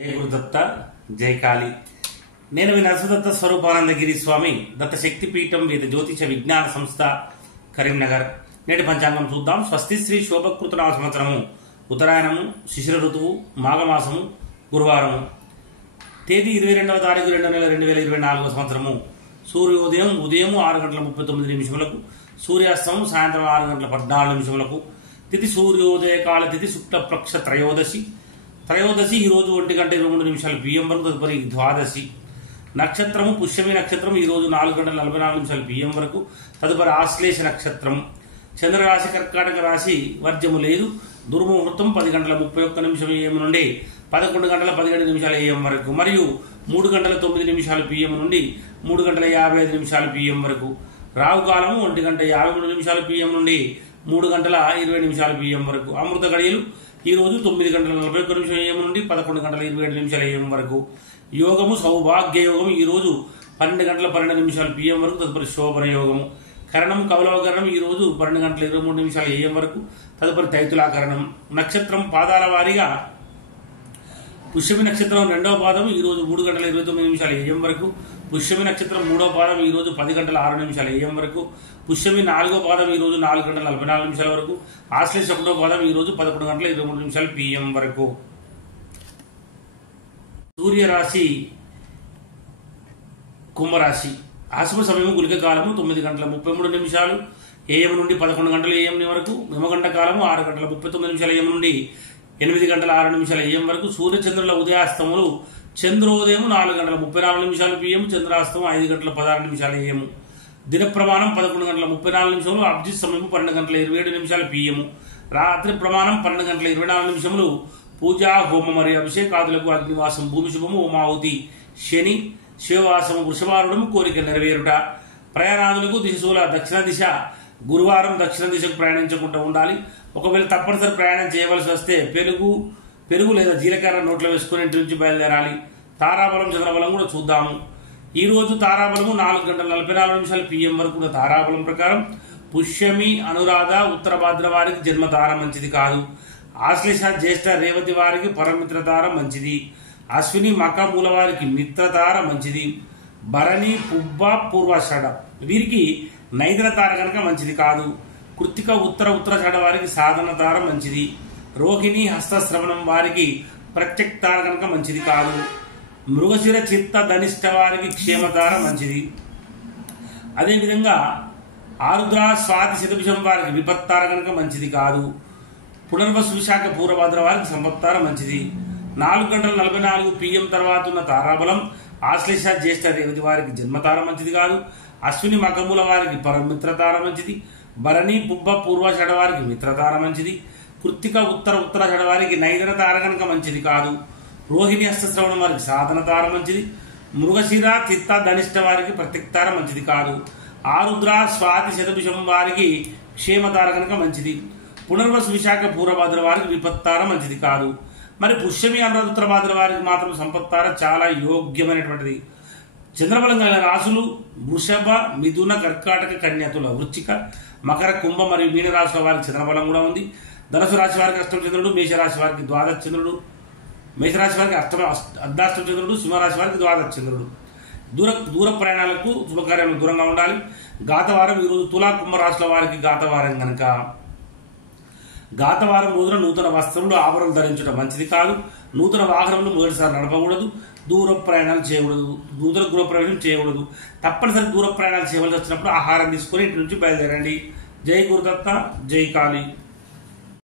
జై గురుదత్త జై కాళీ. నేను మీ నరసదత్త స్వరూపానందగిరి స్వామి, దత్త శక్తిపీఠం వేద జ్యోతిష విజ్ఞాన సంస్థ, కరీంనగర్. నేటి పంచాంగం చూద్దాం. స్వస్తి శ్రీ శోభకృత నామ సంవత్సరము, ఉత్తరాయణము, శిశిర ఋతువు, మాఘమాసము, గురువారము. తేదీ 22వ తారీఖు 2వ నెల 2024 సంవత్సరము. సూర్యోదయం ఉదయం 6:39 సూర్యాస్తమం సాయంత్రం 6:14 తిథి సూర్యోదయ కాల తిథి శుక్లపక్ష త్రయోదశి. ఈ రోజు 1:23 PM వరకు, తదుపరి ద్వాదశి. నక్షత్రము పుష్యమి నక్షత్రం, ఈ రోజు 4:44 PM వరకు, తదుపరి ఆశ్లేష నక్షత్రం. చంద్రరాశి కర్కాటక రాశి, వర్జము లేదు. దుర్ముహూర్తం 10:31 AM నుండి 11:17 AM వరకు, మరియు 3:09 PM నుండి 3:55 PM వరకు. రావుకాలము 1:53 PM నుండి 3:20 PM వరకు. అమృత గడియలు ఈ రోజు 9:41 AM నుండి 11:27 AM వరకు. యోగము సౌభాగ్య యోగము ఈ రోజు 12:12 PM వరకు, తదుపరి శోభన యోగము. కరణం కౌలవకరణం ఈ రోజు 12:23 AM వరకు, తదుపరి తైతులాకరణం. నక్షత్రం పాదాల వారీగా పుష్యమి నక్షత్రం 2వ పాదం ఈ రోజు 3:29 AM వరకు. పుష్యమి నక్షత్రం 3వ పాదం ఈ రోజు 10:06 AM వరకు. పుష్యమి 4వ పాదం ఈ రోజు 4:44 వరకు. ఆశ్లేష 1వ పాదం ఈ రోజు 11:23 PM వరకు. సూర్యరాశి కుంభరాశి. ఆశుభ సమయం గుళిక కాలము 9:33 AM నుండి 11 AM వరకు. యమగంట కాలము 6:39 AM నుండి 8:06 AM వరకు. సూర్యచంద్రుల ఉదయాస్తములు చంద్రోదయం 4:34 PM, చంద్రాస్తమం 5:16 AM. దిన ప్రమాణం 11:34, అభిజిత్ సమయం 12:27 PM. రాత్రి ప్రమాణం 12:24. పూజా హోమ మరియు అభిషేకాదులకు అగ్నివాసం భూమి శుభము, హోమాహుతి శని, శివవాసము వృషభారుడము, కోరిక నెరవేరుట. ప్రయాణాదులకు దిశూల దక్షిణ దిశ. గురువారం దక్షిణ దిశకు ప్రయాణించకుండా ఉండాలి. ఒకవేళ తప్పనిసరి ప్రయాణం చేయవలసి వస్తే పెరుగు లేదా జీలకర్ర నోట్లో వేసుకుని ఇంటి నుంచి బయలుదేరాలి. తారాబలం చంద్రబలం కూడా చూద్దాము. ఈ రోజు తారాబలము 4:44 PM వరకు. తారాబలం ప్రకారం పుష్యమి అనురాధ ఉత్తర భాద్ర వారికి జన్మతార మంచిది కాదు. ఆశ్లేష జ్యేష్ఠ రేవతి వారికి పరమిత్రతార మంచిది. అశ్విని మక మూల వారికి మిత్రతార మంచిది. భరణి పుబ్బ పూర్వాషాఢ వీరికి నైద్ర తార కనుక మంచిది కాదు. కృత్తిక ఉత్తర వారికి సాధన తార మంచిది. రోహిణి హస్తశ్రవణం వారికి ప్రత్యక్ తార కనుక మంచిది కాదు. మృగశిర చిత్త ధనిష్ట వారికి క్షేమతార మంచిది. అదేవిధంగా ఆరుద్ర స్వాతి శతభిషం వారికి విపత్తార కనుక మంచిది కాదు. పునర్వసు విశాఖ పూర్వభద్ర వారికి సంపత్తార మంచిది. 4:44 PM తర్వాత ఉన్న తారాబలం ఆశ్లేష జ్యేష్ఠ రేవతి వారికి జన్మతార మంచిది కాదు. అశ్విని మకముల వారికి పరమిత్రతార మంచిది. భరణి పుబ్బ పూర్వాషాఢ వారికి మిత్రతార మంచిది. కృత్తిక ఉత్తరాషాఢ వారికి నైదన తార కనుక మంచిది కాదు. రోహిణి హస్తశ్రవణం వారికి సాధన తార మంచిది. మృగశిర చిత్త ధనిష్ట వారికి ప్రత్యక్తార మంచిది కాదు. ఆరుద్ర స్వాతి శతభిషం వారికి క్షేమతార కనుక మంచిది. పునర్వసు విశాఖ పూర్వభద్ర వారికి విపత్తార మంచిది కాదు. మరి పుష్యమి అనురాధ ఉత్తరభాద్ర వారికి మాత్రం సంపత్తార చాలా యోగ్యమైనటువంటిది. చంద్రబలం కలిగిన రాశులు వృషభ, మిథున, కర్కాటక, కన్యతుల, వృచ్చిక, మకర, కుంభ మరియు మీన రాశుల వారికి చంద్రబలం కూడా ఉంది. ధనుసు రాశి వారికి అష్టమ చంద్రుడు, మేషరాశి వారికి ద్వాదశ చంద్రుడు, మేషరాశి వారికి అర్ధాష్టమ చంద్రుడు, సింహరాశి వారికి ద్వాదశ చంద్రుడు. దూర ప్రయాణాలకు శుభకార్యాలకు దూరంగా ఉండాలి. గాతవారం ఈరోజు తులా కుంభ రాశుల వారికి గాతవారం కనుక గాతవారం రోజున నూతన వస్త్రములు ఆభరణలు ధరించడం మంచిది కాదు. నూతన వాహనములు మొదటిసారి నడపకూడదు. దూర ప్రయాణాలు చేయకూడదు. నూతన గృహ ప్రవేశం చేయకూడదు. తప్పనిసరి దూర ప్రయాణాలు చేయవలసి వచ్చినప్పుడు ఆహారం తీసుకుని ఇంటి నుంచి బయలుదేరండి. జై గురుదత్త జై కాళీ.